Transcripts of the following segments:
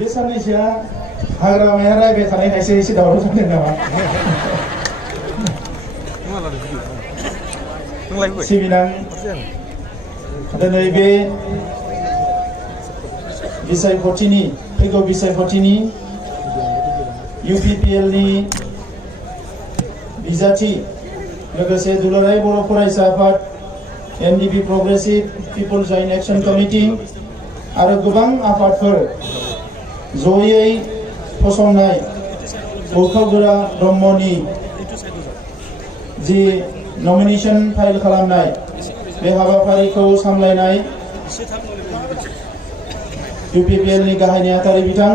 बे साननैसोआ हाग्रामाया रायबाय थानायखायसो एसे दावराव जादों नामा सिबिनां दिनै बे बिसायख'थिनि फैगौ बिसायख'थिनि UPPLनि बिजाथि लोगोसे दुलाराय बर' फरायसा आफाद NDP Progressive People Joint Action Committee आरो गोबां आफादफोर जयै फसंनाय क'क्राझार ब्रह्मनि जि नमिनेशन फाइल खालामनाय बे हाबाफारिखौ सामलायनाय UPPLनि गाहाय नेहाथारि बिथां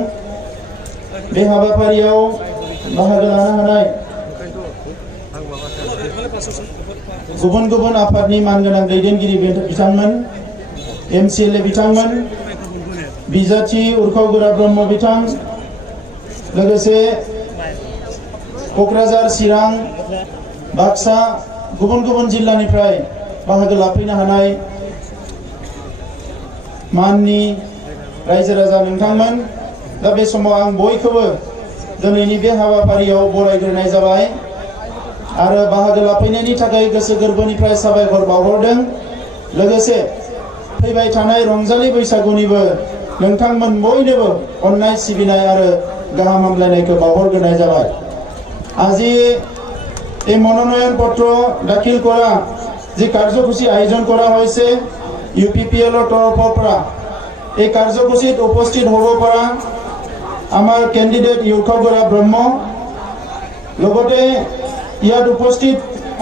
बे हाबाफारियाव बाहागो लानो हानाय गुबुन गुबुन आफादनि मानगोनां दैदेनगिरि बिथांमोन MCLA बिथांमोन बिजाथि उरखाव ब्रह्म बिथां लोगोसे क'क्राझार चिरां बाक्सा गुबुन गुबुन जिल्लानिफ्राय बाहागो लाफैनो हानाय माननि रायजो राजा नोंथांमोन दा बे समाव आं बयखौबो दिनैनि बे हाबाफारियाव बरायग्रोनाय जाबाय आरो बाहागो लाफैनायनि थाखाय गोसो गोरबोनिफ्राय साबायखर बावहरदों लोगोसे फैबाय थानाय रंजालि बैसागुनिबो नोंथांमोन बयनोबो अननाय सिबिनाय आरो गाहाम हामलायनायखौ बावहरग्रोनाय जाबाय আজি এই মনোনয়ন পত্র দাখিল করা যে কার্যসূচী আয়োজন করা হয়েছে UPPL তৰফৰ পৰা এই কাৰ্যসূচীত উপস্থিত হ'ব পৰা আমাৰ ক্যান্ডিডেট উৰখাও ব্ৰহ্ম লগতে ইয়াত উপস্থিত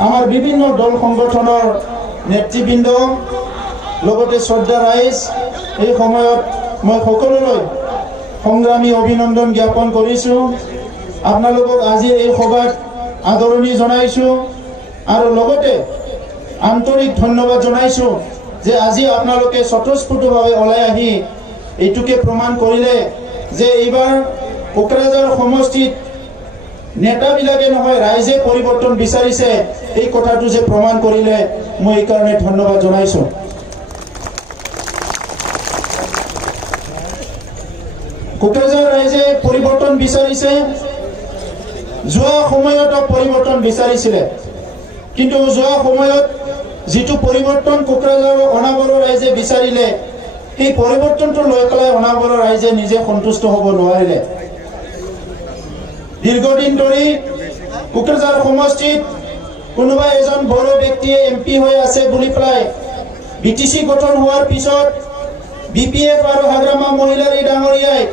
আমাৰ বিভিন্ন দল সংগঠনৰ নেতৃবৃন্দ লগতে শ্ৰদ্ধা ৰাইজ এই সময়ত মই সকলোলৈ সংগ্ৰামী অভিনন্দন জ্ঞাপন কৰিছো আপোনালোকক আজি এই সভাত আদৰণি জনাইছো আৰু লগতে আন্তৰিক ধন্যবাদ জনাইছো যে আজি আপোনালোকে স্বতঃস্ফূৰ্তভাৱে ওলাই আহি এইটোকে প্ৰমাণ কৰিলে যে এইবাৰ কোকৰাঝাৰ সমষ্টিত নেতাবিলাকে নহয় ৰাইজে পৰিৱৰ্তন বিচাৰিছে এই কথাটো যে প্ৰমাণ কৰিলে মই এই কাৰণে ধন্যবাদ জনাইছো কোকৰাঝাৰ ৰাইজে পৰিৱৰ্তন বিচাৰিছে যোৱা সময়ত পৰিৱৰ্তন বিচাৰিছিলে কিন্তু যোৱা সময়ত যেটো পৰিৱৰ্তন কোকৰাঝাৰ অনাবৰ ৰাইজে বিচাৰিলে এই পৰিৱৰ্তনটো লৈ পেলাই অনাবৰ ৰাইজে নিজে সন্তুষ্ট হ'ব নোৱাৰিলে দীৰ্ঘদিন ধৰি কোকৰাঝাৰ সমষ্টিত কোনোবা এজন বড় ব্যক্তিয়ে MP হৈ আছে বুলি প্ৰায় BTC গঠন হোৱাৰ পিছত BPF আৰু হাগ্ৰামা মহিলাৰী ডাঙৰীয়াই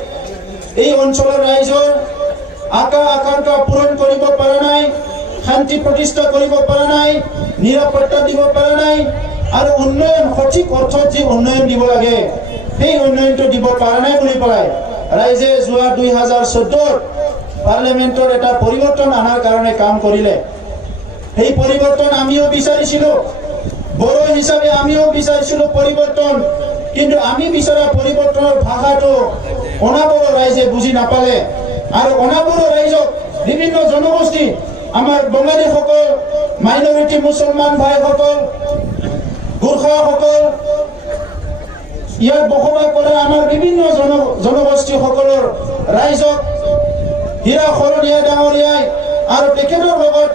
এই অঞ্চলৰ ৰাইজৰ আকাংক্ষা পূৰণ কৰিব পৰা নাই শান্তি প্ৰতিষ্ঠা কৰিব পৰা নাই নিৰাপত্তা দিব পৰা নাই আৰু উন্নয়ন সঠিক অৰ্থত যি উন্নয়ন দিব লাগে সেই উন্নয়নটো দিব পৰা নাই বুলি পেলাই ৰাইজে যোৱা 2014 পাৰ্লিমেন্টৰ এটা পৰিৱৰ্তন আনাৰ কাৰণে কাম কৰিলে সেই পৰিৱৰ্তন আমিও বিচাৰিছিলো বড় হিচাপে আমিও বিচাৰিছিলো পৰিৱৰ্তন কিন্তু আমি বিচৰা পৰিৱৰ্তনৰ ভাষাটো অনাবৰ ৰাইজে বুজি নাপালে আৰু অনাবৰ ৰাইজক বিভিন্ন জনগোষ্ঠী আমাৰ বঙালীসকল মাইনৰিটি মুছলমান ভাইসকল গোৰ্খাসকল ইয়াত বসবাস কৰা আমাৰ বিভিন্ন জনগোষ্ঠীসকলৰ ৰাইজক হীৰা খৰণীয়া ডাঙৰীয়াই আৰু তেখেতৰ লগত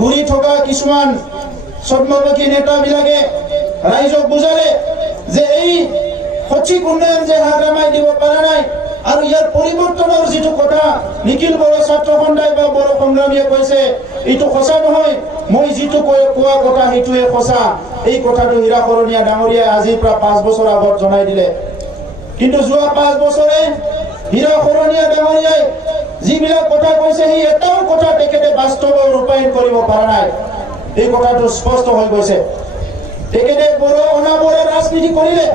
ঘূৰি থকা কিছুমান সন্মানকী নেতাবিলাকে ৰাইজক বুজালে যে এই সঠিক উন্নয়ন যে হাগ্ৰামাই দিব পৰা নাই আৰু ইয়াৰ পৰিৱৰ্তনৰ যেটো কথা নিখিল বড়ো ছাত্ৰ সন্থাই বা বড়ো সংগ্ৰামীয়ে কৈছে এইটো সঁচা নহয় মই যেটো কোৱা কথা হেতুৱে সঁচা এই কথাটো হীৰা খৰণীয়া ডাঙৰীয়াই আজিৰ পৰা 5 বছৰ আগত জনাই দিলে কিন্তু যোৱা 5 বছৰে হীৰা খৰণীয়া ডাঙৰীয়াই যিবিলাক কথা কৈছে সেই এটাও কথা তেখেতে বাস্তৱত ৰূপায়ণ কৰিব পৰা নাই এই কথাটো স্পষ্ট হৈ গৈছে তেখেতে বড়ো অনাবৰে ৰাজনীতি কৰিলে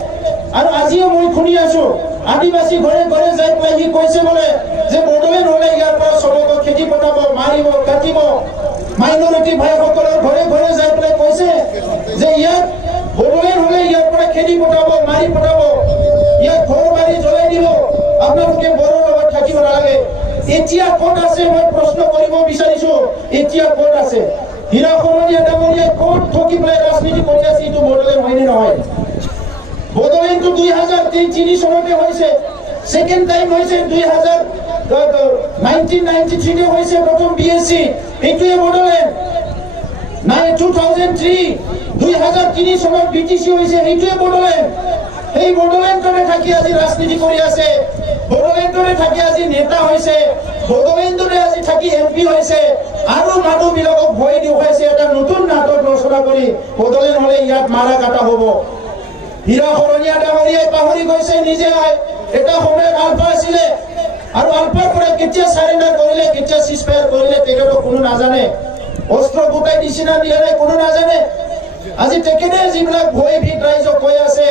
আৰু আজিও মই শুনি আছো আদিবাসী ঘৰে ঘৰে যাই পেলাই সি কৈছে বোলে যে বড়োলেণ্ড হলে ইয়াৰ পৰা সবক খেতি পঠাব মাৰিব কাটিব মাইনৰিটি ভাইসকলৰ ঘৰে ঘৰে যাই পেলাই কৈছে যে ইয়াত বড়োলেণ্ড হলে ইয়াৰ পৰা খেতি পঠাব মাৰি পঠাব ইয়াত ঘৰ বাৰী জ্বলাই দিব আপোনালোকে বড়োৰ লগত থাকিব নালাগে এতিয়া ক'ত আছে মই প্ৰশ্ন কৰিব বিচাৰিছো এতিয়া ক'ত আছে হীৰা খৰণীয়া ডাঙৰীয়াই ক'ত ঠকি পেলাই ৰাজনীতি কৰি আছে এইটো বড়োলেণ্ড হয়নে নহয় বড়োলেণ্ডটো 2003 চনতে হৈছে সেকেন্ড টাইম হয়েছে 1993 হয়েছে প্রথম বিএসসি, এইটোৱে বড়োলেণ্ড। 2003 চনত বিটিসি হয়েছে, এইটোৱে বড়োলেণ্ড। এই বড়োলেণ্ডৰে থাকি আজি ৰাজনীতি কৰি আছে, বড়োলেণ্ডৰে থাকি আজি নেতা হৈছে, বড়োলেণ্ডৰে আজি থাকি এমপি হৈছে, আৰু মানুহবিলাকক ভয় দেখুৱাইছে এটা নতুন নাটক ৰচনা কৰি বড়োলেণ্ড হলে ইয়াত মাৰা কাটা হ'ব। হীৰা শৰণীয়া ডাঙৰীয়াই পাহৰি গৈছে নিজে এটা সময়ত আলফা আছিলে, আৰু আলফাৰ পৰা কেতিয়া চাৰেণ্ডাৰ কৰিলে, কেতিয়া চিজফায়াৰ কৰিলে তেখেতক কোনো নাজানে। অস্ত্ৰ গোটাই দিছে না দিয়া নাই কোনো নাজানে। আজি তেখেতে যিবিলাক ভয় ভীত ৰাইজক কৈ আছে,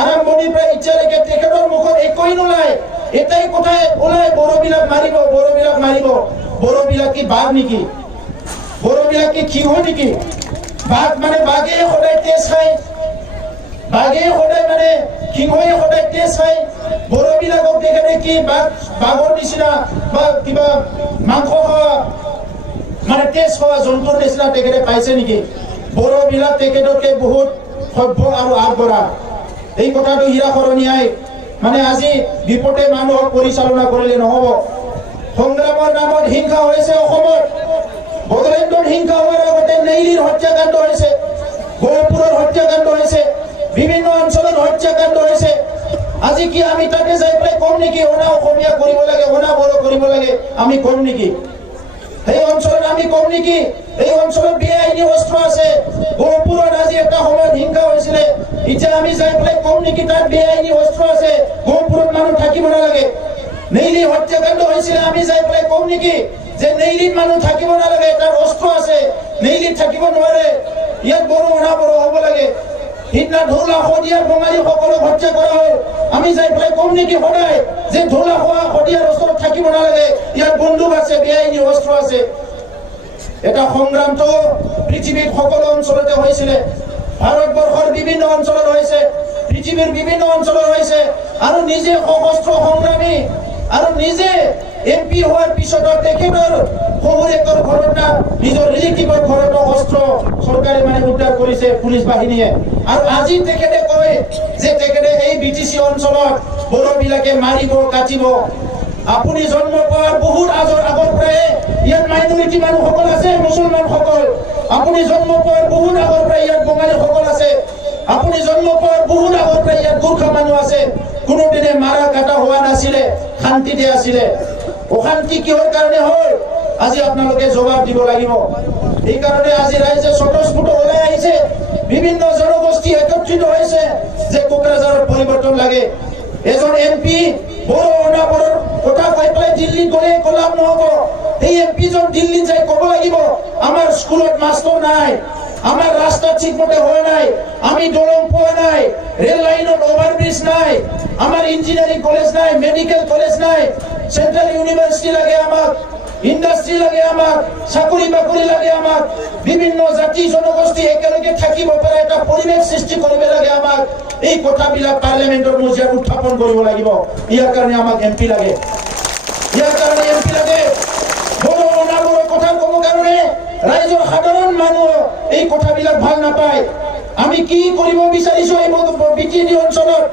আৰম্ভণিৰ পৰা এতিয়ালৈকে তেখেতৰ মুখত একোৱেই নোলায়। এটাই কথাই ওলাই, বড়োবিলাক মাৰিব, বড়োবিলাক মাৰিব। বড়োবিলাক কি বাঘ নেকি? বড়োবিলাক কি সিংহ নেকি? বাঘ মানে বাঘে সদায় তেজ খায়, বাঘে সদায় মানে সিংহই সদায় তেজ খায়। বড়োবিলাকক তেখেতে কি বাঘৰ নিচিনা বা কিবা মাংস খোৱা মানে তেজ খোৱা জন্তুৰ নিচিনা তেখেতে পাইছে নেকি? বড়োবিলাক তেখেতকে বহুত সভ্য আৰু আগবঢ়া। এই কথাটো হীৰা শৰণীয়াই মানে আজি বিপদে মানুহক পৰিচালনা কৰিলে নহব। সংগ্ৰামৰ নামত হিংসা হৈছে অসমত। বড়োলেণ্ডত হিংসা হোৱাৰ আগতে নেইলিৰ হত্যাকাণ্ড হৈছে, গহপুৰৰ হত্যাকাণ্ড হৈছে, বিভিন্ন অঞ্চলত হত্যাকাণ্ড হৈছে। আজি কি আমি তাতে যাই পেলাই কম নেকি অনা অসমীয়া কৰিব লাগে, অনা বড়ো কৰিব লাগে? আমি কম নেকি? এই অঞ্চলত আমি কম নেকি? এই অঞ্চলত বেআইনী অস্ত্ৰ আছে। গহপুৰত আজি এটা সময়ত হিংসা হৈছিলে, এতিয়া আমি যাই পেলাই কম নেকি তাত বেআইনী অস্ত্ৰ আছে, গহপুৰত মানুহ থাকিব নালাগে? নেইলি হত্যাকাণ্ড হৈছিলে, আমি যাই পেলাই কম নেকি যে নেইলিত মানুহ থাকিব নালাগে, তাত অস্ত্ৰ আছে, নেইলিত থাকিব নোৱাৰে, ইয়াত বড়ো অনা বড়ো হ'ব লাগে? সিদিনা ঢোলা শদিয়াৰ বঙালীসকলক হত্যা কৰা হ'ল, আমি যাই পেলাই কম নেকি সদায় যে ঢোলা শদিয়াৰ ওচৰত থাকিব নালাগে, ইয়াত বন্দুক আছে, বেআইনী অস্ত্ৰ আছে? এটা সংগ্ৰামটো পৃথিৱীৰ সকলো অঞ্চলতে হৈছিলে, ভাৰতবৰ্ষৰ বিভিন্ন অঞ্চলত হৈছে, পৃথিৱীৰ বিভিন্ন অঞ্চলত হৈছে। আৰু নিজে সশস্ত্ৰ সংগ্ৰামী আৰু নিজে এমপি হোৱাৰ পিছত তেখেতৰ শহুৰেকৰ ঘৰত না নিজৰ ৰিলেটিভৰ ঘৰত অস্ত্ৰ চৰকাৰে মানে উদ্ধাৰ কৰিছে পুলিচ বাহিনীয়ে। আৰু আজি তেখেতে কয় যে তেখেতে এই বিটিসি অঞ্চলত বড়োবিলাকে মাৰিব কাটিব। আপুনি জন্ম পোৱাৰ বহুত আগৰ পৰাই ইয়াত মাইনৰিটি মানুহসকল আছে, মুছলমানসকল। আপুনি জন্ম পোৱাৰ বহুত আগৰ পৰাই ইয়াত বঙালীসকল আছে। আপুনি জন্ম পোৱাৰ বহুত আগৰ পৰাই ইয়াত গোৰ্খা মানুহ আছে। কোনোদিনে মাৰা কাটা হোৱা নাছিলে, শান্তিতে আছিলে। অশান্তি কিহৰ কাৰণে হ'ল আজি আপোনালোকে জবাব দিব লাগিব। এইকাৰণে আজি ৰাইজে স্বতঃস্ফূৰ্ত ওলাই আহিছে, বিভিন্ন জনগোষ্ঠী একত্ৰিত হৈছে যে কোকৰাঝাৰত পৰিৱৰ্তন লাগে। এজন এমপি বড়ো অনাবৰৰ কথা কৈ পেলাই দিল্লীত গ'লে কলাম নহ'ব। এই এমপিজন দিল্লীত যাই ক'ব লাগিব আমাৰ স্কুলত মাষ্টৰ নাই, আমাৰ ৰাস্তা ঠিকমতে হোৱা নাই, আমি দলং পোৱা নাই, ৰেল লাইনত অভাৰব্ৰিজ নাই, আমাৰ ইঞ্জিনিয়াৰিং কলেজ নাই, মেডিকেল কলেজ নাই, চেন্ট্ৰেল ইউনিভাৰ্চিটি লাগে আমাক, ইণ্ডাষ্ট্ৰী লাগে আমাক, চাকৰি বাকৰি লাগে আমাক, বিভিন্ন জাতি জনগোষ্ঠী একেলগে থাকিব পাৰে এটা পৰিৱেশ সৃষ্টি কৰিব লাগে আমাক। এই কথাবিলাক পাৰ্লিয়ামেণ্টৰ মজিয়াত উত্থাপন কৰিব লাগিব। ইয়াৰ কাৰণে আমাক এমপি লাগে, ইয়াৰ কাৰণে এমপি লাগে। বড়ো অনাবড়োৰ কথা ক'ব কাৰণে ৰাইজৰ সাধাৰণ মানুহ এই কথাবিলাক ভাল নাপায়। আমি কি কৰিব বিচাৰিছো এই বিটিসি অঞ্চলত,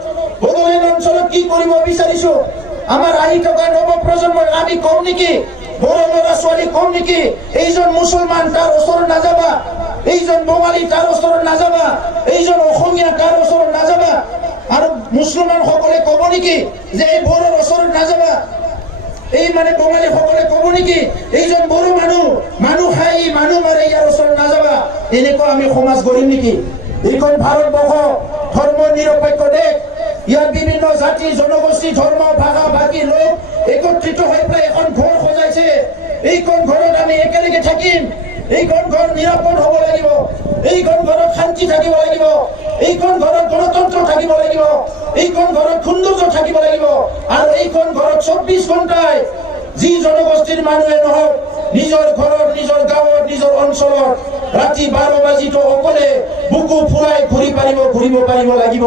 বড়োলেণ্ড অঞ্চলত কি কৰিব বিচাৰিছো? আমাৰ আহি থকা নৱ প্ৰজন্মক আমি কম নেকি? বড়ো ল'ৰা ছোৱালী কম নেকি এইজন মুছলমান তাৰ ওচৰত নাযাবা, এইজন বঙালী তাৰ ওচৰত নাযাবা, এইজন অসমীয়া তাৰ ওচৰত নাযাবা? আৰু মুছলমান সকলে ক'ব নেকি যে এই বড়োৰ ওচৰত নাযাবা? এই মানে বঙালী সকলে ক'ব নেকি এইজন বড়ো মানুহ খাই মানুহ মাৰে, ইয়াৰ ওচৰত নাযাবা? এনেকুৱা আমি সমাজ গঢ়িম নেকি? এইখন ভাৰতবৰ্ষ ধৰ্ম নিৰপেক্ষ দেশ। ইয়াত বিভিন্ন জাতি জনগোষ্ঠী ধৰ্ম ভাষা ভাষী লোক একত্ৰিত হৈ পেলাই এখন ঘৰ সজাইছে। এইখন ঘৰত আমি একেলগে থাকিম, এইখন ঘৰ নিৰাপদ হ'ব লাগিব, এইখন ঘৰত শান্তি থাকিব লাগিব, এইখন ঘৰত গণতন্ত্ৰ থাকিব লাগিব, এইখন ঘৰত সৌন্দৰ্য থাকিব লাগিব। আৰু এইখন ঘৰত 24 ঘণ্টাই যি জনগোষ্ঠীৰ মানুহে নহওক নিজৰ ঘৰত, নিজৰ গাঁৱত, নিজৰ অঞ্চলত ৰাতি 12 বাজিতো অকলে বুকু ফুৰাই ঘূৰিব পাৰিব লাগিব।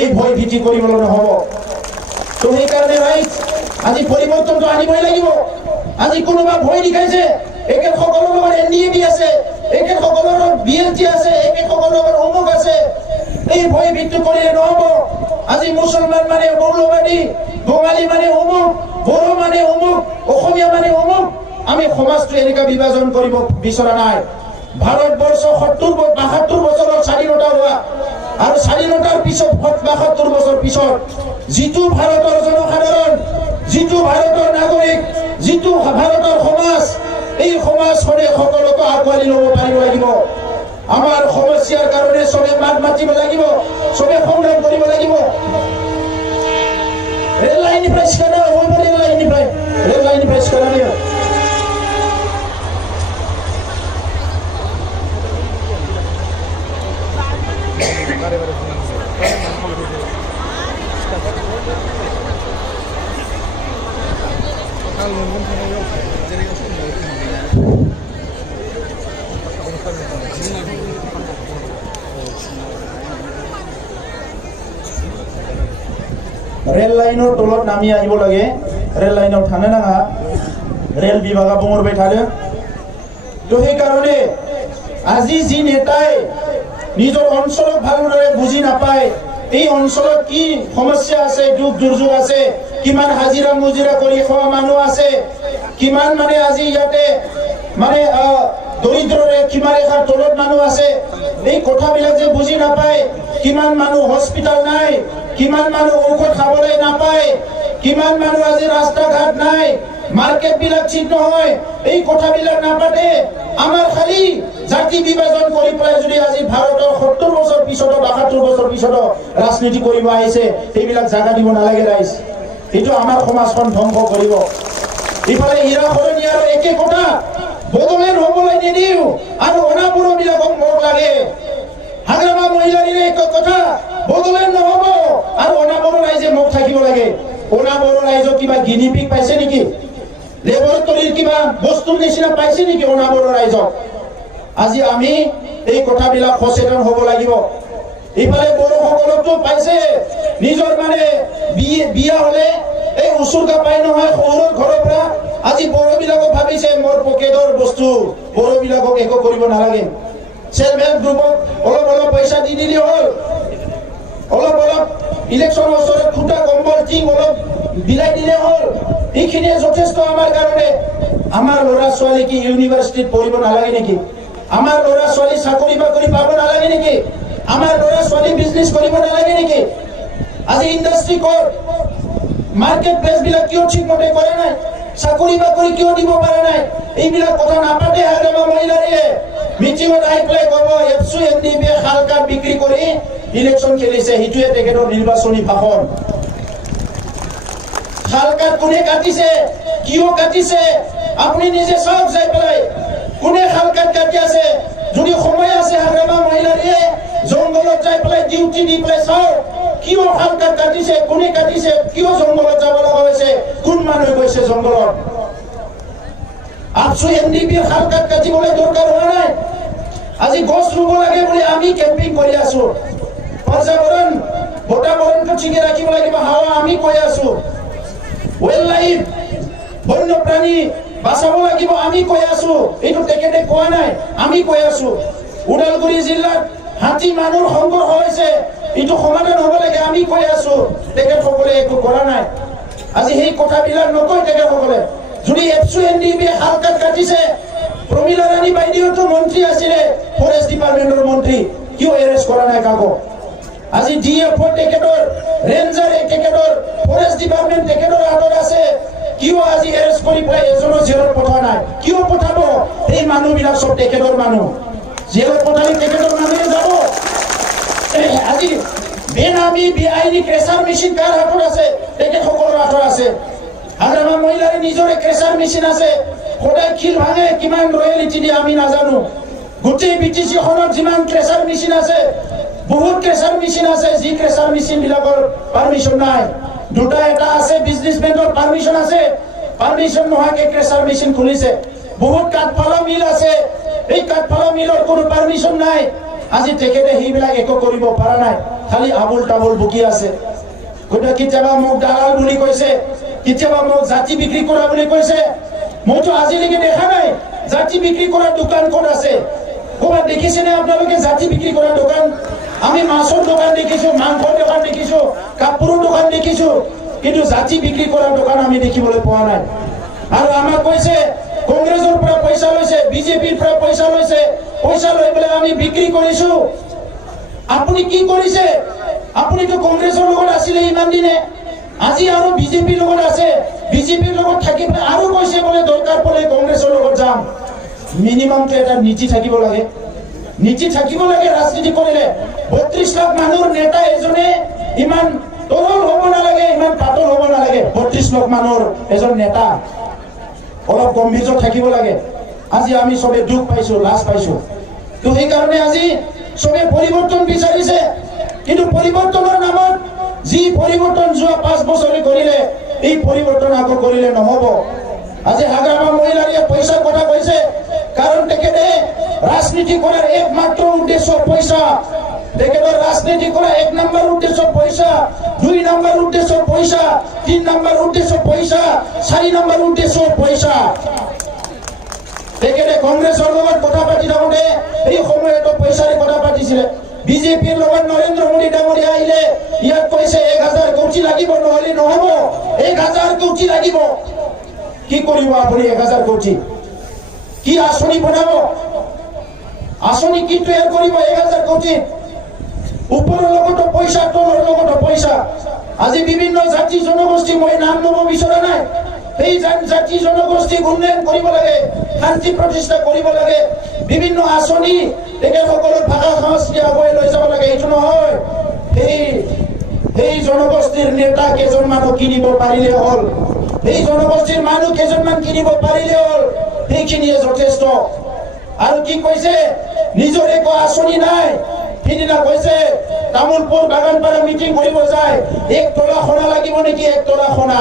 এই ভয় ভীতি কৰিবলৈ নহ'ব। তো সেইকাৰণে ৰাইজ আজি পৰিৱৰ্তনটো আনিবই লাগিব। আজি কোনোবা ভয় দেখাইছে, একেসকলৰ লগত NDAB আছে, একেসকলৰ লগত BLT আছে, একেসকলৰ লগত অমুক আছে। এই ভয় ভীতি কৰিলে নহ'ব। আজি মুছলমান মানে মৌলবাদী বঙালী মানে অমুক, বড়ো মানে অমুক, অসমীয়া মানে অমুক। আমি সমাজটো এনেকা বিভাজন কৰিব বিচৰা নাই। ভাৰতবৰ্ষ 72 বছৰৰ স্বাধীনতা হোৱা আৰু স্বাধীনতাৰ পিছত 72 বছৰ পিছত যিটো ভাৰতৰ জনসাধাৰণ, যিটো ভাৰতৰ নাগৰিক, যিটো ভাৰতৰ সমাজ, এই সমাজখনে সকলোকে আঁকোৱালি ল'ব পাৰিব লাগিব। আমাৰ সমস্যাৰ কাৰণে চবে মাত মাতিব লাগিব, চবে সংগ্ৰাম কৰিব লাগিব। ৰেল লাইননিफ्राय सिखारना হ'ব, ৰেল লাইনनिफ्राय सिखारनानै रेल लाइनर तलत नामी आइब लागे, रेल लाइनाव थानो नाङा, रेल बिभागा बुंहरबाय थादों। तो সেই কারণে আজি যি নেতাই নিজৰ অঞ্চলক ভালদৰে বুজি নাপায়, এই অঞ্চলত কি সমস্যা আছে, দুখ দুৰ্যোগ আছে, কিমান হাজিৰা মুজিৰা কৰি খোৱা মানুহ আছে, কিমান মানে আজি ইয়াতে মানে দৰিদ্ৰ ৰেখা ৰেখাৰ তলত মানুহ আছে, এই কথাবিলাক যে বুজি নাপায়, কিমান মানুহ হস্পিটাল নাই, কিমান মানুহ ঔষধ খাবলৈ নাপায়, কিমান মানুহ আজি ৰাস্তা ঘাট নাই, মাৰ্কেট বিলাক ঠিক নহয়, এই কথাবিলাক নাপাতে। আমাৰ খালি জাতি বিভাজন কৰি পেলাই যদি আজি ভাৰতৰ 70 বছৰ পিছত 72 বছৰ পিছত ৰাজনীতি কৰিব আহিছে, এইবিলাক জাগা দিব নালাগে ৰাইজ। এইটো আমাৰ সমাজখন ধ্বংস কৰিব। ইফালে হীৰা খৰনিয়াৰ একে কথা বদলেন হ'বলৈ নিদিও আৰু অনাবৰবিলাকক মোক লাগে। হাগ্ৰামা মহিলাৰ এক কথা বদলেন নহ'ব আৰু অনাবৰ ৰাইজে মোক থাকিব লাগে। অনাবৰ ৰাইজক কিবা গিনিপিক পাইছে নেকি? লেবৰেটৰীৰ কিবা বস্তুৰ নিচিনা পাইছে নেকি অনাবৰ ৰাইজক? আজি আমি এই কথাবিলাক সচেতন হ'ব লাগিব। ইফালে বড়োসকলকতো পাইছে, নিজৰ মানে বিয়া হ'লে এই উচুৰকা পাই নহয় শহুৰৰ ঘৰৰ পৰা। আজি বড়োবিলাকক ভাবিছে মোৰ পকেটৰ বস্তু, বড়োবিলাকক একো কৰিব নালাগে। সেলফ হেল্প গ্ৰুপক অলপ অলপ পইচা দি দিলে হ'ল, অলপ অলপ ইলেকশ্যনৰ ওচৰত খুটা কম্বল টিং অলপ বিলাই দিলে হ'ল। এইখিনিয়ে যথেষ্ট আমাৰ কাৰণে। আমাৰ ল'ৰা ছোৱালী কি ইউনিভাৰ্চিটিত পঢ়িব নালাগে নেকি? আমাৰ ল'ৰা ছোৱালী চাকৰি বাকৰি পাব নালাগে নেকি? আমাৰ ল'ৰা ছোৱালী বিজনেছ কৰিব নালাগে নেকি? আজি ইণ্ডাষ্ট্ৰী ক'ত, মাৰ্কেট প্লেচ বিলাক কিয় ঠিকমতে কৰে নাই, চাকৰি বাকৰি কিয় দিব পাৰে নাই? এইবিলাক কথা নাপাতে হাগ্ৰামা মহিলাৰে। মিটিঙত আহি পেলাই ক'ব এফচু এনডিবি খাল কাঠ বিক্ৰী কৰি ইলেকশ্যন খেলিছে, সেইটোৱে তেখেতৰ নিৰ্বাচনী ভাষণ। খাল কাঠ কোনে কাটিছে, কিয় কাটিছে, আপুনি নিজে চাওক যাই পেলাই। কোনে খাল কাঠ কাটি আছে? যদি সময় আছে হাগ্ৰামা মহিলাৰে জংঘলত যাই পেলাই ডিউটি দি পেলাই চাওক, কিয় খাল কাঠ কাটিছে, কোনে কাটিছে, কিয় জংঘলত যাব লগা হৈছে, কোন মানুহ গৈছে জংঘলত? আপচু এনডিবি খাল কাঠ কাটিবলৈ দৰকাৰ হোৱা নাই। আজি গছ ৰুব লাগে বুলি আমি কেম্পিং কৰি আছো। পৰ্যাবৰণ বতাবৰণটো ঠিকে ৰাখিব লাগিব, হাৱা আমি কৈ আছো। ওয়েল লাইফ বন্যপ্ৰাণী বাঁচাব লাগিব আমি কৈ আছো। এইটো তেখেতে কোৱা নাই, আমি কৈ আছো। ওদালগুৰি জিলাত হাতী মানুহৰ সংঘৰ্ষ হৈছে, এইটো সমাধান হ'ব লাগে আমি কৈ আছো। তেখেতসকলে একো কৰা নাই। আজি সেই কথাবিলাক নকয় তেখেতসকলে। যদি এফচু এনডিবি খাল কাঠ কাটিছে, প্ৰমীলা ৰাণী বাইদেউতো মন্ত্ৰী আছিলে, ফৰেষ্ট ডিপাৰ্টমেণ্টৰ মন্ত্ৰী, কিয় এৰেষ্ট কৰা নাই কাকো? আজি ডিএফও তেখেতৰ, ৰেঞ্জাৰ তেখেতৰ, ফৰেষ্ট ডিপাৰ্টমেণ্ট তেখেতৰ হাতত আছে, কিয় আজি এৰেষ্ট কৰি পেলাই এজনো জেলত পঠোৱা নাই? কিয় পঠাব? এই মানুহবিলাক চব তেখেতৰ মানুহ, জেলত পঠালে তেখেতৰ মানুহে যাব। আজি বেনামী বেআইনী ক্ৰেচাৰ মেচিন কাৰ হাতত আছে? তেখেতসকলৰ হাতত আছে। হাগ্ৰামা মহিলাৰ নিজৰে ক্ৰেচাৰ মেচিন আছে, সদায় শিল ভাঙে, কিমান ৰয়েলিটি দিয়ে আমি নাজানো। গোটেই বিটিচিখনত যিমান ক্ৰেচাৰ মেচিন আছে, বহুত ক্ৰেচাৰ মেচিন আছে, যি ক্ৰেচাৰ মেচিন বিলাকৰ পাৰমিশন নাই। দুটা এটা আছে বিজনেছমেনৰ পাৰমিশন আছে, পাৰমিশন নোহোৱাকে ক্ৰেচাৰ মেচিন খুলিছে। বহুত কাঠফালা মিল আছে, এই কাঠফালা মিলৰ কোনো পাৰমিশন নাই। আজি তেখেতে সেইবিলাক একো কৰিব পৰা নাই, খালি আবুল তাবুল বকি আছে। কেতিয়াবা মোক দালাল বুলি কৈছে, কেতিয়াবা মোক জাতি বিক্ৰী কৰা বুলি কৈছে। মইতো আজিলৈকে দেখা নাই জাতি বিক্ৰী কৰা দোকান ক'ত আছে। ক'ৰবাত দেখিছেনে আপোনালোকে জাতি বিক্ৰী কৰা দোকান? আমি মাছৰ দোকান দেখিছো, মাংসৰ দোকান দেখিছো, কাপোৰৰ দোকান দেখিছো, কিন্তু জাতি বিক্ৰি কৰাৰ দোকান আমি দেখিবলৈ পোৱা নাই। আৰ আমাক কৈছে কংগ্ৰেসেৰ পৰা পয়সা লৈছে, বিজেপিৰ পৰা পয়সা লৈছে, পয়সা লৈ পেলাই আমি বিক্ৰি কৰিছো। আপুনি কি কৰিছে? আপুনি তো কংগ্ৰেসেৰ লগত আছিলে ইমান দিনে, আজি আৰু বিজেপিৰ লগত আছে, বিজেপিৰ লগত থাকি আৰু কৈছে বলে দরকার পড়লে কংগ্রেসের লগত যাম। মিনিমাম তো এটা নীতি থাকিব লাগে, নীতি থাকিব লাগে। রাজনীতি কৰিলে 32 লাখ মানুহৰ নেতা এজনে ইমান তৰল হব নালাগে, ইমান পাতল হব নালাগে। 32 লাখ মানুহৰ এজন নেতা অলপ গম্ভীৰ্য থাকিব লাগে। আজি আমি সবে দুখ পাইছো, লাজ পাইছো। তো সেইকাৰণে আজি সবে পৰিৱৰ্তন বিচাৰিছে, কিন্তু পৰিৱৰ্তনৰ নামত যি পৰিৱৰ্তন যোৱা 5 বছৰে কৰিলে, এই পৰিৱৰ্তন আকৌ কৰিলে নহব। আজি হাগ্ৰামা মহিলাৰে পইচাৰ কথা কৈছে, কারণ তেখেতে রাজনীতি করার একমাত্র উদ্দেশ্য পয়সা। তেখেতের রাজনীতি করা 1 নম্বর উদ্দেশ্য পয়সা, 2 নম্বর উদ্দেশ্য পয়সা, 3 নম্বর উদ্দেশ্য পয়সা, 4 নম্বর উদ্দেশ্য পয়সা। তেখেতে কংগ্রেসের লগত কথা পাতি থাকোতে এই সময়তো পয়সাৰে কথা পাতিছিলে। বিজেপিৰ লগত নৰেন্দ্ৰ মোদী ডাঙৰীয়া আহিলে, ইয়াত কৈছে 1000 কোটি লাগিব, নহলে নহব, 1000 কোটি লাগিব। কি কৰিব আপুনি 1000 কোটি? কি আসনি বনাব? আসনি কি তৈয়ার করিব 1000 কোটি? উপরের লগত পয়সা, তলের লগত পয়সা। আজি বিভিন্ন জাতি জনগোষ্ঠী, মই নাম লব বিচৰা নাই, এই জাতি জনগোষ্ঠী উন্নয়ন কৰিব লাগে, শান্তি প্ৰতিষ্ঠা কৰিব লাগে, বিভিন্ন আসনি তেখেতসকলৰ ভাষা সংস্কৃতি আগুৱাই লৈ যাব লাগে। এইটো নহয় এই জনগোষ্ঠীৰ নেতা কেইজনমানক কিনিব পাৰিলে হল, এই জনগোষ্ঠীৰ মানুহ কেইজনমান কিনিব পাৰিলে হল, সেইখিনিয়ে যথেষ্ট। আৰু কি কৈছে? নিজৰ একো আসনি নাই। সিদিনা কৈছে তামোলপুৰ বাগানপাৰা মিটিং কৰিব যায়, 1 তোলা সোণা লাগিব নেকি? 1 তোলা সোণা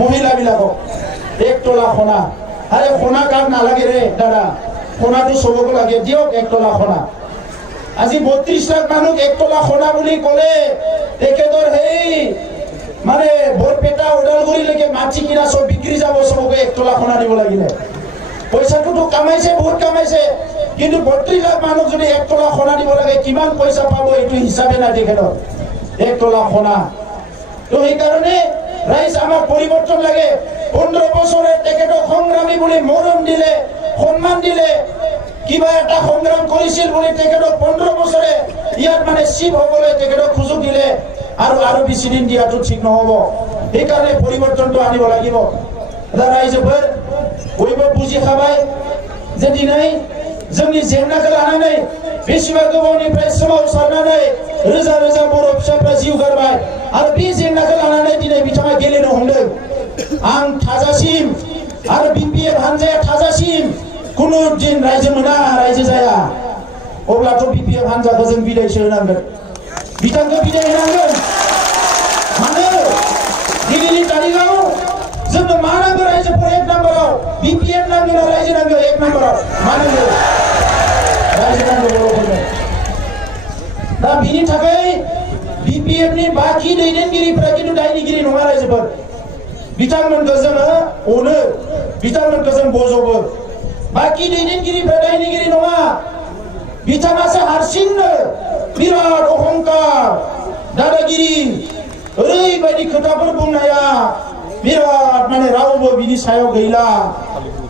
মহিলাবিলাকক, 1 তোলা সোণা। আরে সোণা কাক নালাগে রে দাদা, সোণাটো চবকো লাগে, দিয়ক 1 তোলা সোণা। আজি 32 লাখ মানুহ 1 তোলা সোণা বুলি ক'লে তেখেতৰ সেই মানে বৰপেটা ওদালগুৰিলৈকে মাটি কিনা সব বিক্রি যাব, সবকে 1 তোলা সোণা দিব লাগিলে। পয়সাটো কামাইছে, বহুত কামাইছে, কিন্তু 32 লাখ মানুহ যদি 1 তোলা সোণা দিব লাগে, কিমান পয়সা পাব এইটো হিসাবে নাই তেখেতৰ 1 তোলা সোণা। তো সেইকাৰণে ৰাইজ আমাক পৰিৱৰ্তন লাগে। 15 বছৰে তেখেতক সংগ্ৰামী বুলি মৰম দিলে, সন্মান দিলে, কিবা এটা সংগ্ৰাম কৰিছিল বুলি তেখেতক 15 বছৰে ইয়াত মানে শিৱ হবলৈ তেখেতক সুযোগ দিলে, আৰু বেছি দিন দিয়াটো ঠিক নহব। সেইকাৰণে পৰিৱৰ্তনটো আনিব লাগিব। ৰাইজফोर बयबो बुजि खाबाय जे दिनै जोंनि जेंनाखौ लानानै बेसेबा गोबावनिफ्राय सोमावसारनानै रोजा रोजा बर' फिसाफ्रा जिउ गारबाय, आरो बे जेंनाखौ लानानै दिनै बिथाङा गेलेनो हमदों। आं थाजासिम आरो बिपिएफ हानजाया थाजासिम कुनु दिन रायजो मोना, रायजो जाया, अब्लाथ' बिपिएफ हानजाखौ जों बिदायसो होनांगोन, बिथांखौ बिदाय होनांगोन। मानो दिनैनि तारिखाव जोंनो मा नांगौ? रायजोफोर 1 नाम्बाराव बिपिएफ नांगौ ना रायजो नांगौ? 1 नाम्बाराव मा नांगौ? रायजो नांगौ बर'फोरनो। दा बिनि थाखाय बिपिएफनि बाखि दैदेनगिरिफ्रा खिन्थु दायनिगिरि नङा रायजोफोर। बिथांमोनखौ जोङो अनो, बिथांमोनखौ जों बजबो। बाखि दैदेनगिरिफ्रा दायनिगिरि नङा, बिथाङासो हारसिंनो बिराद अहंकार, दादागिरि, ओरैबायदि खोथाफोर बुंनाया बिराद माने रावबो बिनि सायाव गैला।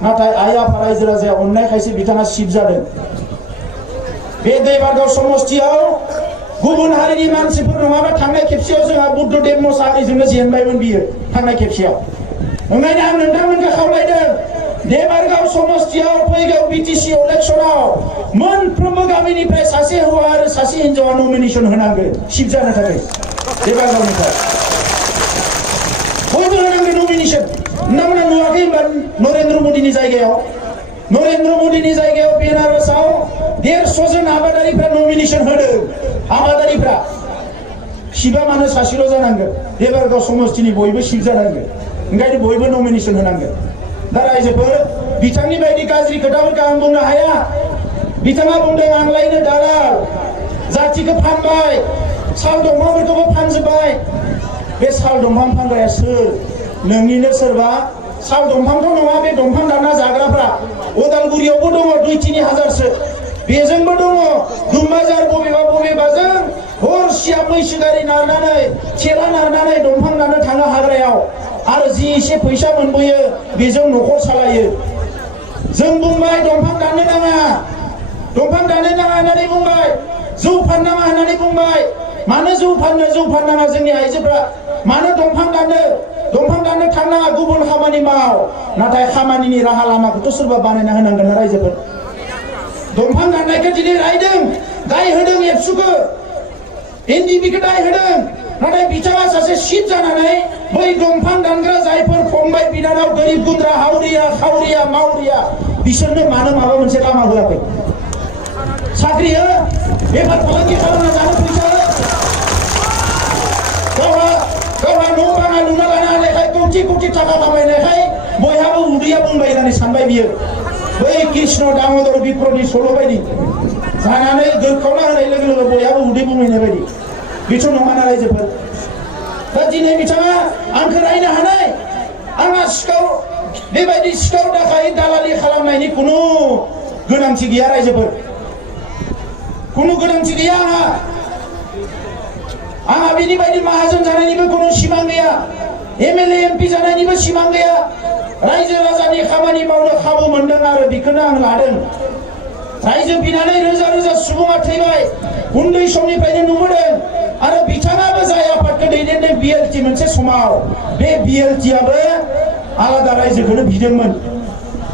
नाथाय आइ आफा रायजो राजाया अननायखायसो बिथाङा सिब जादों। बे दैबारगाव समष्टियाव गुबुन हारिनि मानसिफोर नङाबा थांनाय खेबसेयाव जोंहा बुद्धदेब मोसाहारिजोंनो जेनबायमोन बियो थांनाय खेबसेयाव। ओंखायनो आं नोंथांमोनखौ खावलायदों, देबारगाव समष्टियाव फैगौ बिटिसि इलेक्सनाव मोनफ्रोमबो गामिनिफ्राय सासे हौवा आरो सासे हिनजावा नमिनेशन होनांगोन सिब जानो थाखाय। देबारगावनिफ्राय बयबो होनांगोन नमिनेशन। नोंथांमोना नुवाखै होनबा नरेंद्र मोदीनि जायगायाव बेनारसाव 150 जन आबादारिफ्रा नमिनेशन होदों। आबादारिफ्रा सिबा मानो सासेल' जानांगोन? देबारगाव समष्टिनि बयबो सिब जानांगोन, ओंखायनो बयबो नमिनेशन होनांगोन। दा रायजोफोर बिथांनि बायदि गाज्रि खोथाफोरखौ आं बुंनो हाया। बिथाङा बुंदों आंलायनो दालाल, जातिखौ फानबाय, साल दंफांफोरखौबो फानजोब्बाय। बे साल दंफां फानग्राया सोर? नोंनिनो सोरबा। साल दंफांथ' नङा, बे दंफां दानना जाग्राफ्रा उदालगुरियावबो दङ 2-3 हाजारसो, बेजोंबो दङ दुमबाजार बबेबाजों हरसिया मैसो गारि नारनानै थेला नारनानै दंफां दाननो थाङो हाग्रायाव आरो जि एसे फैसा मोनबोयो बेजों न'खर सालायो। जों बुंबाय दंफां दाननो नाङा होननानै बुंबाय, जौ फाननाङा होननानै बुंबाय। मानो जौ फाननाङा जोंनि आइजोफ्रा? मानो दंफां दाननो थांनाङा, गुबुन खामानि माव। नाथाय खामानिनि राहा लामाखौथ' सोरबा बानायना होनांगोन रायजोफोर। दंफां दाननायखौ दिनै रायदों, दाय होदों एबसुखौ, एनडिबिखौ दाय होदों। नाथाय बिथाङा सासे सिट जानानै बै दंफां दानग्रा जायफोर फंबाय बिनानाव गोरिब गुन्द्रा हावरिया खावरिया मावरिया बिसोरनो मानो माबा मोनसे लामा होआखै? साख्रि हो, बेफार फालांगि खालामना जानो फैसा हो। गावहा न' बाङा लुना लानो हानायखाय कौटि थाखा खामायनायखाय बयहाबो उदैया बुंबाय होननानै सानबाय बियो। बै कृष्ण दामोदर बिप्रनि सल' बायदि जानानै गोरखावना होनाय लोगो लोगो बयहाबो उदै बुंहैनाय बायदि। बेथ' नङा ना रायजोफोर। दा दिनै बिथाङा आंखौ रायनो हानाय, आंहा बेबायदि सिखाव दाखाय दालालि खालामनायनि खुनु गोनांथि गैया रायजोफोर, खुनु गोनांथि गैया। आंहा बेनि बायदि माहाजोन जानायनिबो खुनु सिमां गैया, एमएलए एमपि जानायनिबो सिमां गैया। रायजो राजानि खामानि मावनो खाबु मोनदों आरो बेखौनो आं लादों। रायजो बिनानै रोजा रोजा सुबुङा थैबाय, उन्दै समनिफ्रायनो नुबोदों। आरो बिथाङाबो जाय आफादखौ दैदेनदों बिएलटि मोनसे समाव, बे बिएलटिआबो आलादा रायजोखौनो बिदोंमोन।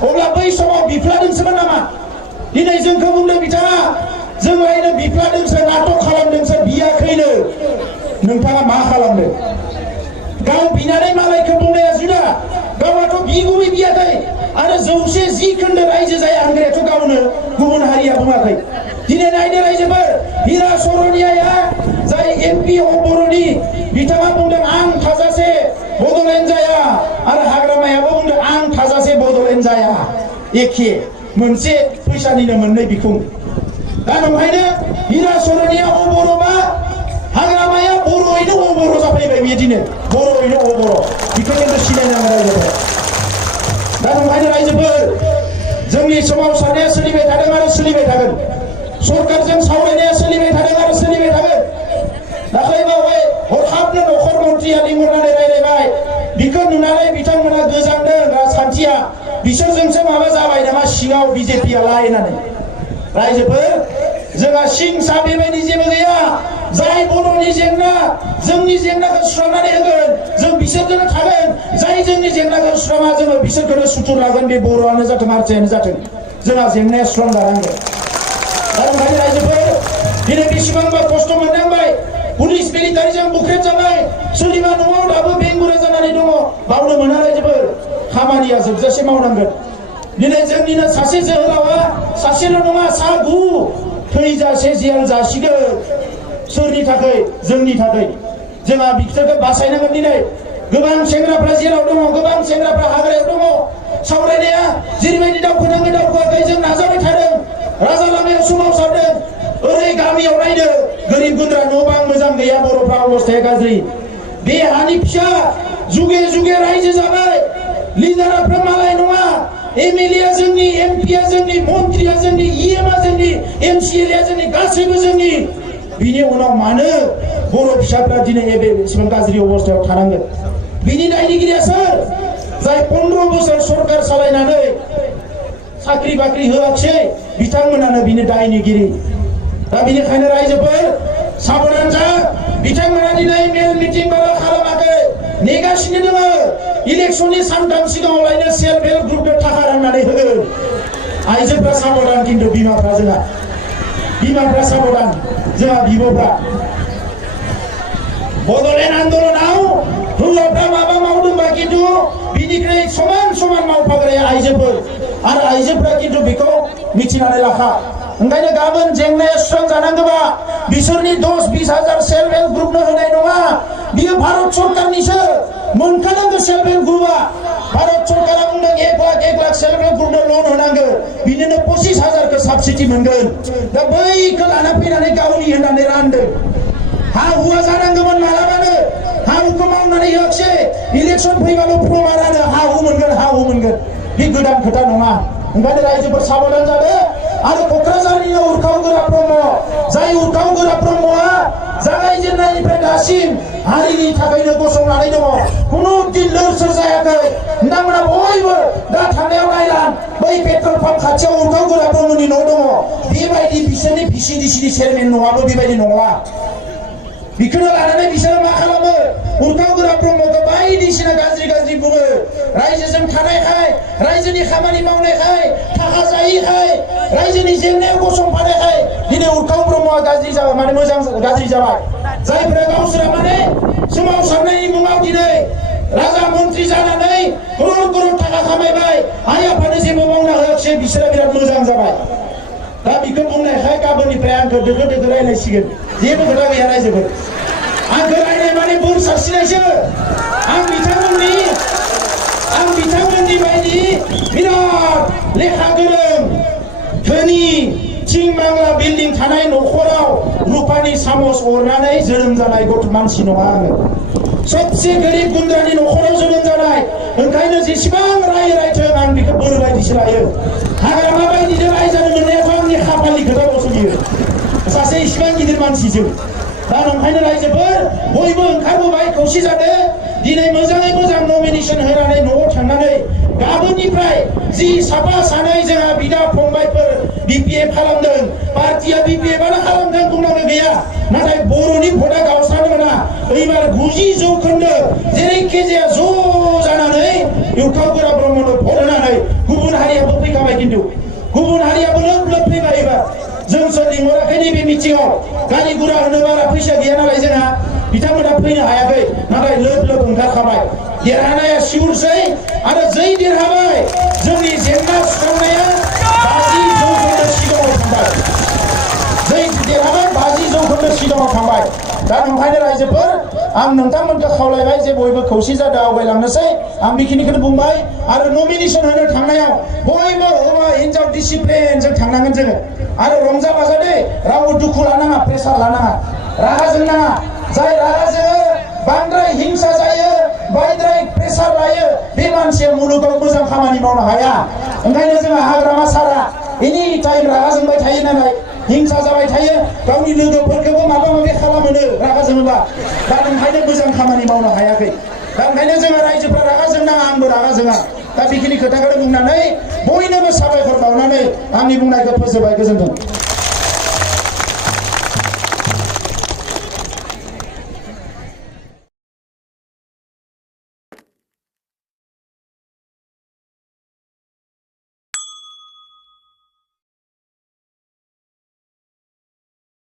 अब्ला बै समाव बिफ्लादोंसोमोन नामा? दिनै जोंखौ बुंदों बिथाङा जों लायनो बिफ्लादोंसो, नाटक खालामदोंसो, बियाखैनो। नोंथाङा मा खालामदों? गाव बिनानै मालायखौ बुंनाया जुदा, गावहाथ' बिगुबै बियाखै। आरो 110 खोन्दो रायजो जाया होनग्रायाथ' गावनो, गुबुन हारिया बुङाखै। दिनै नायदो रायजोफोर, हिरा सरनियाया जाय एमपि बर'नि, बिथाङा बुंदों आं थाजासे बड'लेण्ड जाया, आरो हाग्रामायाबो बुंदों आं थाजासे बड'लेण्ड जाया। एखे मोनसे फैसानिनो मोननै बिखुं। दा नंखायनो हिरा सरनिया बर'बा हाग्रामाया बर'यैनो बर' जाफैबाय। बिदिनो बर'यैनो बर', बेखौ खिन्थु सिनायनांगोन रायजोफोर। दा नंखायनो रायजोफोर, जोंनि सोमावसारनाया सोलिबाय थादों आरो सोलिबाय थागोन। सरकारजों सावरायनाया सोलिबाय थादों आरो सोलिबाय थागोन। दाख्लैबावै हरखाबनो न'खर मन्थ्रिया लिंहरनानै रायलायबाय। बेखौ नुनानै बिथांमोना गोजांदों राजखान्थिया बिसोरजोंसो माबा जाबाय नामा सिङाव बिजेपिया लायनानै। रायजोफोर, जोंहा सिंसा बेबायदि जेबो गैया। जाय बर'नि जेंना, जोंनि जेंनाखौ सुस्रांनानै होगोन, जों बिसोरजोंनो थागोन। जाय जोंनि जेंनाखौ सुस्राङा, जोङो बिसोरखौनो सुथुर लागोन। बे बर'आनो जाथों हारसायानो जाथों, जोंहा जेंनाया सुस्रांजानांगोन। दा ओंखायनो रायजोफोर, दिनै बेसेबांबा खस्थ' मोननांबाय, पुलिस मिलिटारिजों बुख्रेब जाबाय, सोरनिबा न'आव दाबो बेंगुरा जानानै दङ। बावनो मोना रायजोफोर, खामानिया जोबजासे मावनांगोन। दिनै जोंनिनो सासे जोहोलावा सासेल' नङा, 9 थैजासे जेल जासिगोन। सोरनि थाखाय? जोंनि थाखाय। जोंहा बिसोरखौ बासायनांगोन। दिनै गोबां सेंग्राफ्रा जेराव दङ, गोबां सेंग्राफ्रा हाग्रायाव दङ। सावरायनाया जेरैबायदि दावखोनांगौ दावखोआखै, जों नाजाबाय थादों। राजा लामायाव सोमावसारदों। ओरै गामियाव नायदो, गोरिब गुन्द्रा न' बां मोजां गैया, बर'फ्रा अबस्थाया गाज्रि। बे हानि फिसा जुगे जुगे रायजो जाबाय। लिडारफ्रा मालाय नङा, एमएलए जोंनि, एमपिया जोंनि, मन्त्रिया जोंनि, इएमआ जोंनि, एमसिएलए जोंनि, गासैबो जोंनि। बिनि उनाव मानो बर' फिसाफ्रा दिनै एसेबां गाज्रि अबस्थायाव थानांगोन? बिनि दायनिगिरिया सोर? जाय 15 बोसोर सरकार सालायनानै साख्रि बाख्रि होआखै, बिथांमोनानो बिनि दायनिगिरि। दा बेनिखायनो रायजोफोर साबधान जा। बिथांमोना दिनै मेल मिटिं बारा खालामाखै, नेगासिनो दङ। इलेक्शननि सानथाम सिगाङाव लायनो सेल्फ हेल्प ग्रुपनो थाखा राननानै होगोन। आइजोफ्रा साबधान, खिन्थु बिमाफ्रा साबधान, जोंहा बिब'फ्रा। बड'लेण्ड आन्दोलनाव हौवाफ्रा माबा मावदोंबा खिन्थु बिनिख्रुइ समान समान मावफाग्राया आइजोफोर। आरो आइजोफ्रा खिन्थु बेखौ मिथिनानै लाखा। ओंखायनो गाबोन जेंनाया सुस्रांजानांगौबा बिसोरनि 10-20 हाजार सेल्फ हेल्प ग्रुपनो होनाय नङा। बियो भारत सरकारनिसो। मोनखानांगौ सेल्फ हेल्प ग्रुपआ। भारत सरकारा बुंदों 1 लाख सेल्फ हेल्प ग्रुपनो लन होनांगौ। बिदिनो 25,000खौ साबसिडि मोनगोन। दा बैखौ लाना फैनानै गावनि होननानै रानदों। हा हुआ जानांगौमोन मालाबानो। हा हुखौ मावनानै होआखिसै। इलेक्शन फैबाल' प्रमानानो हा हु मोनगोन। बे गोदान खोथा नङा। ओंखायनो रायजोफोर साबधान जादो आरो क'क्राझारनिनो उरखावगोरा ब्रह्म जाय उरखावगोरा ब्रह्मआ जागायजेननायनिफ्राय दासिम हारिनि थाखायनो गसंनानै दङ खुनु दिन लोरसोर जायाखै नोंथांमोना बयबो दा थांनायाव नायलां बै पेट्रल पाम्प खाथियाव उरखावगोरा ब्रह्मनि न' दङ बेबायदि बिसोरनि भिसिडिसिनि चेयारमेन न'आबो बेबायदि नङा बिखौनो लानानै बिसोरो मा खालामो उरखावगोरा ब्रह्मखौ बायदिसिना गाज्रि बुङो रायजोजों थानायखाय रायजोनि खामानि मावनायखाय थाखा जायैखाय रायजोनि जेंनायाव गसंफानायखाय दिनै उरखाव ब्रह्मआ गाज्रि जाबाय माने मोजां गाज्रि जाबाय जायफोरा गावसोरा माने सोमावसारनायनि मुङाव दिनै राजा मन्त्रि जानानै करोड़ थाखा खामायबाय आइ आफानो जेबो मावना होआखिसै बिसोरो बिराद मोजां जाबाय दा बिखौ बुंनायखाय गाबोननिफ्राय आंखौ दोखो रायलायसिगोन जेबो खोथा गैया रायजोफोर आंखौ रायलाय माने बोर सारसिनायसो आं बिथांमोननि बायदि बिराद लेखा गोरों धोनि थिं बांला बिल्डिं थानाय न'खराव रुपानि सामस अरनानै जोनोम जानाय गथ' मानसि नङा आङो सबसे गोरिब गुन्द्रानि न'खराव जोनोम जानाय ओंखायनो जेसेबां रायथों आं बेखौ बोर बायदिसो लायो हाग्रामा बायदिजों रायजानो मोननायाथ' आंनि खाफालनि खोथाल'सो बियो सासे इसिबां गिदिर मानसिजों दा नंखायनो रायजोफोर बयबो ओंखारबोबाय खौसे जादो दिनै मोजाङै मोजां नमिनेसन होनानै न'आव थांनानै गाबोननिफ्राय जि साफा सानै जोंहा बिदा फंबायफोर बिपिएफ खालामदों पार्टिया बिपिएफआनो खालामदों बुंनांगौ गैया नाथाय बर'नि भटआ गावस्रानो मोना एबार 90% जेरैखि जाया ज' जानानै उरखावगोरा ब्रह्मनो भट होनानै गुबुन हारियाबो फैखाबाय खिन्थु गुबुन हारियाबो लोब फैबाय एबार जोंसो लिंहराखै नैबे मिटिङाव गारि गुरा होनो बारा फैसा गैया नालाय जोंहा बिथांमोना फैनो हायाखै नाथाय लोब ओंखारखाबाय देरहानाया सिउरसै आरो जै देरहाबाय जोंनि जेंना सुस्रांनाया 50% सिगाङाव थांबाय जै देरहाबाय 50% सिगाङाव थांबाय दा नंखायनो रायजोफोर आं नोंथांमोनखौ खावलायबाय जे बयबो खौसे जादों आवगायलांनोसै आं बेखिनिखौनो बुंबाय आरो नमिनेसन होनो थांनायाव बयबो हौवा हिनजाव डिसिप्लिनजों थांनांगोन जोङो आरो रंजा बाजा दे रावबो दुखु लानाङा प्रेसार लानाङा रागा जोंनाङा जाय रागा जोङो बांद्राय हिंसा जायो बांद्राय प्रेसार लायो बे मानसिया मुलुगाव मोजां खामानि मावनो हाया ओंखायनो जोंहा हाग्रामा सारा एनि टाइम रागा जोंबाय थायो नालाय हिंसा जाबाय थायो गावनि लोगोफोरखौबो माबा माबि खालामोनो रागा जोङोब्ला दा ओंखायनो मोजां खामानि मावनो हायाखै दा ओंखायनो जोङो रायजोफ्रा रागा जोंनाङा आंबो रागा जोङा दा बेखिनि खोथाखौनो बुंनानै बयनोबो साबायखर बावनानै आंनि बुंनायखौ फोजोबबाय गोजोन्थों।